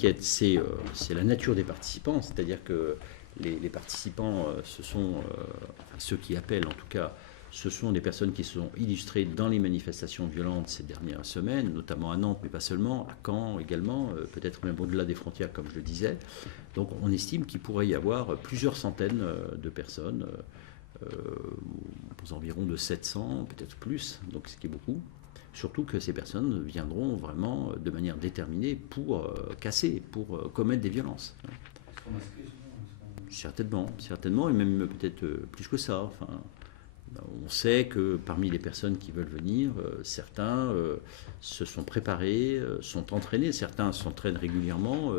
inquiète, c'est la nature des participants, c'est-à-dire que les participants, ce sont, enfin, ceux qui appellent en tout cas, ce sont des personnes qui se sont illustrées dans les manifestations violentes ces dernières semaines, notamment à Nantes, mais pas seulement, à Caen également, peut-être même au-delà des frontières, comme je le disais. Donc on estime qu'il pourrait y avoir plusieurs centaines de personnes, aux environs de 700, peut-être plus, donc ce qui est beaucoup. Surtout que ces personnes viendront vraiment de manière déterminée pour casser, pour commettre des violences. Certainement, et même peut-être plus que ça. Enfin, on sait que parmi les personnes qui veulent venir, certains se sont préparés, sont entraînés, certains s'entraînent régulièrement,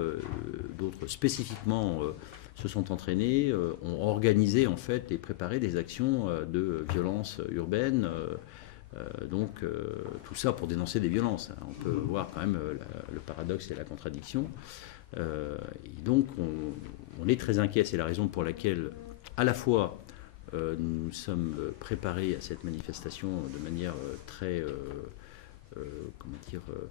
d'autres spécifiquement se sont entraînés, ont organisé en fait et préparé des actions de violence urbaine. Donc tout ça pour dénoncer des violences. On peut voir quand même le paradoxe et la contradiction. Et donc on est très inquiet. C'est la raison pour laquelle à la fois nous nous sommes préparés à cette manifestation de manière très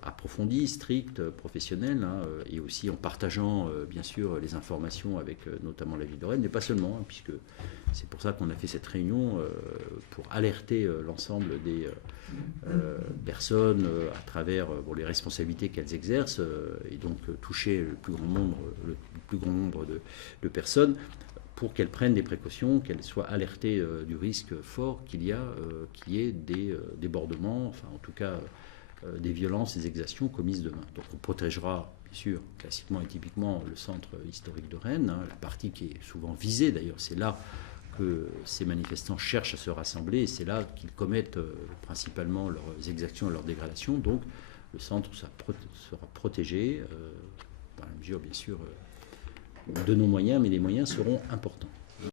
approfondie, stricte, professionnelle, et aussi en partageant bien sûr les informations avec notamment la ville de Rennes, mais pas seulement, puisque c'est pour ça qu'on a fait cette réunion pour alerter l'ensemble des personnes à travers les responsabilités qu'elles exercent et donc toucher le plus grand nombre de personnes, pour qu'elles prennent des précautions, qu'elles soient alertées du risque fort qu'il y ait des débordements, enfin en tout cas des violences, des exactions commises demain. Donc on protégera, bien sûr, classiquement et typiquement, le centre historique de Rennes, la partie qui est souvent visée d'ailleurs, c'est là que ces manifestants cherchent à se rassembler, et c'est là qu'ils commettent principalement leurs exactions et leurs dégradations. Donc le centre sera protégé, dans la mesure bien sûr de nos moyens, mais les moyens seront importants.